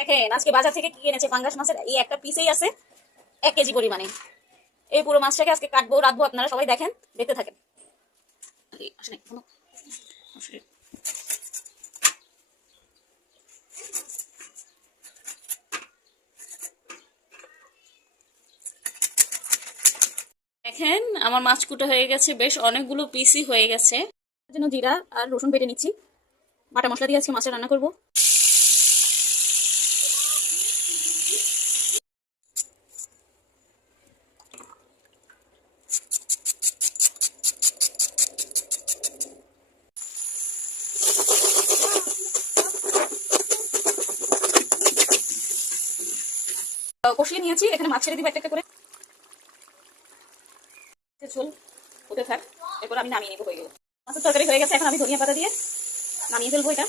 দেখেন আজকে বাজার থেকে কি এনেছে, পাঙ্গাস মাছের এই একটা পিসেই আছে 1 কেজি পরিমাণে। এই পুরো মাছটাকে আজকে কাটবো রাখবো, আপনারা সবাই দেখেন, দেখতে থাকেন। দেখেন আমার মাছ কুটা হয়ে গেছে, বেশ অনেকগুলো পিসই হয়ে গেছে। তার জন্য জিরা আর রসুন বেটে নিচ্ছি, বাটা মশলা দিয়ে আজকে মাছের রান্না করবো। কষিয়ে নিয়েছি, এখানে মাছ ছেড়ে দিব একটা একটা করে। ঝোল হতে থাক, এরপর আমি নামিয়ে নিবো, হয়ে গেল মাছের তরকারি হয়ে গেছে। এখন আমি ধনিয়া পাতা দিয়ে নামিয়ে ফেলবো এটা।